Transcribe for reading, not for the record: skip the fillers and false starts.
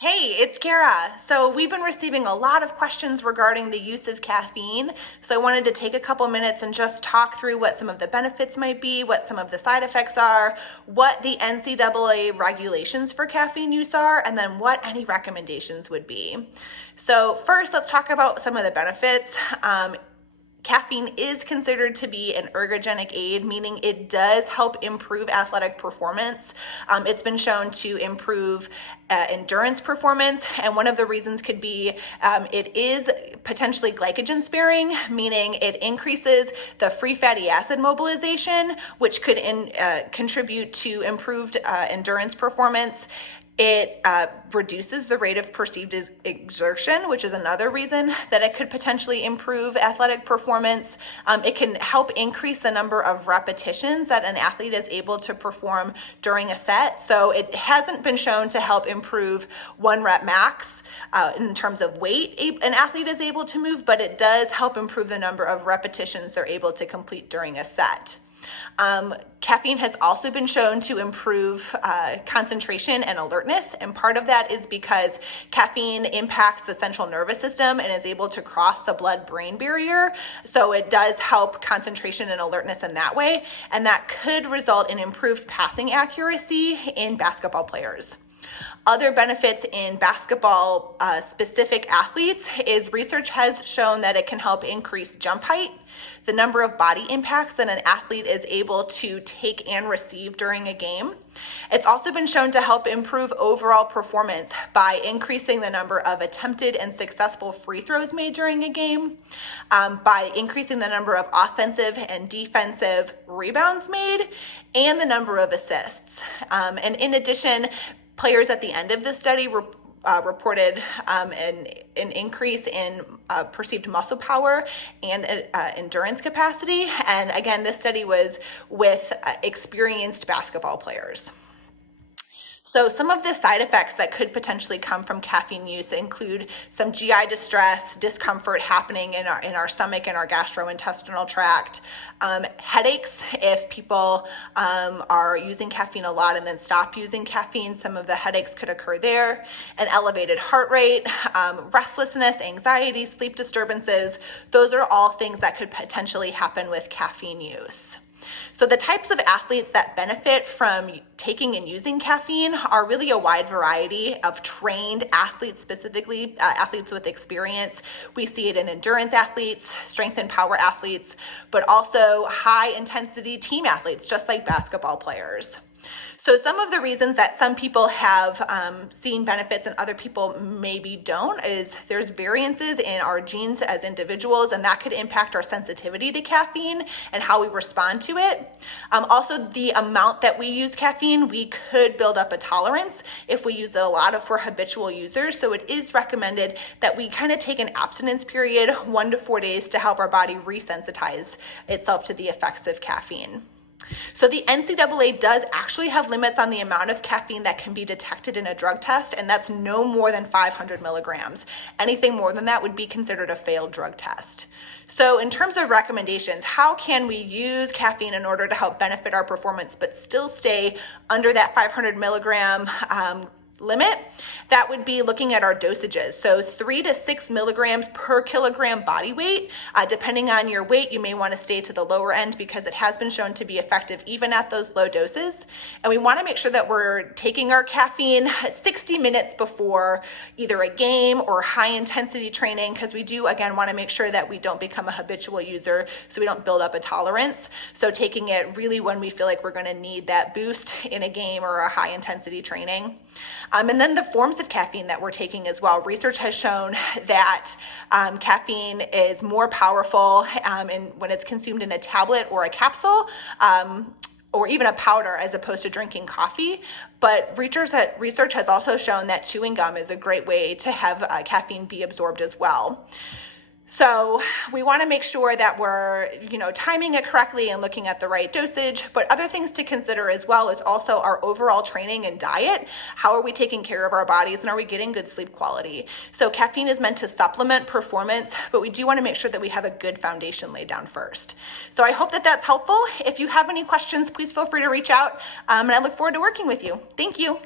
Hey, it's Kara. So we've been receiving a lot of questions regarding the use of caffeine. So I wanted to take a couple minutes and just talk through what some of the benefits might be, what some of the side effects are, what the NCAA regulations for caffeine use are, and then what any recommendations would be. So first, let's talk about some of the benefits. Caffeine is considered to be an ergogenic aid, meaning it does help improve athletic performance. It's been shown to improve endurance performance, and one of the reasons could be it is potentially glycogen sparing, meaning it increases the free fatty acid mobilization, which could contribute to improved endurance performance. It reduces the rate of perceived exertion, which is another reason that it could potentially improve athletic performance. It can help increase the number of repetitions that an athlete is able to perform during a set. So it hasn't been shown to help improve 1 rep max in terms of weight an athlete is able to move, but it does help improve the number of repetitions they're able to complete during a set. Caffeine has also been shown to improve concentration and alertness, and part of that is because caffeine impacts the central nervous system and is able to cross the blood-brain barrier, so it does help concentration and alertness in that way, and that could result in improved passing accuracy in basketball players. Other benefits in basketball specific athletes is research has shown that it can help increase jump height, the number of body impacts that an athlete is able to take and receive during a game. It's also been shown to help improve overall performance by increasing the number of attempted and successful free throws made during a game, by increasing the number of offensive and defensive rebounds made, and the number of assists. And in addition, players at the end of the study reported an increase in perceived muscle power and endurance capacity. And again, this study was with experienced basketball players. So some of the side effects that could potentially come from caffeine use include some GI distress, discomfort happening in our stomach and our gastrointestinal tract, headaches if people are using caffeine a lot and then stop using caffeine. Some of the headaches could occur there, an elevated heart rate, restlessness, anxiety, sleep disturbances. Those are all things that could potentially happen with caffeine use. So the types of athletes that benefit from taking and using caffeine are really a wide variety of trained athletes, specifically athletes with experience. We see it in endurance athletes, strength and power athletes, but also high intensity team athletes, just like basketball players. So some of the reasons that some people have seen benefits and other people maybe don't is there's variances in our genes as individuals, and that could impact our sensitivity to caffeine and how we respond to it. Also, the amount that we use caffeine, we could build up a tolerance if we use it a lot if we're habitual users. So it is recommended that we kind of take an abstinence period, 1 to 4 days, to help our body resensitize itself to the effects of caffeine. So the NCAA does actually have limits on the amount of caffeine that can be detected in a drug test, and that's no more than 500 milligrams. Anything more than that would be considered a failed drug test. So in terms of recommendations, how can we use caffeine in order to help benefit our performance but still stay under that 500 milligram limit? That would be looking at our dosages. So 3 to 6 milligrams per kilogram body weight. Depending on your weight, you may want to stay to the lower end because it has been shown to be effective even at those low doses. And we want to make sure that we're taking our caffeine 60 minutes before either a game or high intensity training, because we do, again, want to make sure that we don't become a habitual user so we don't build up a tolerance. So taking it really when we feel like we're going to need that boost in a game or a high intensity training. And then the forms of caffeine that we're taking as well. Research has shown that caffeine is more powerful when it's consumed in a tablet or a capsule, or even a powder as opposed to drinking coffee. But research has also shown that chewing gum is a great way to have caffeine be absorbed as well. So we want to make sure that we're, timing it correctly and looking at the right dosage. But other things to consider as well is also our overall training and diet. How are we taking care of our bodies, and are we getting good sleep quality? So caffeine is meant to supplement performance, but we do want to make sure that we have a good foundation laid down first. So I hope that that's helpful. If you have any questions, please feel free to reach out, and I look forward to working with you. Thank you.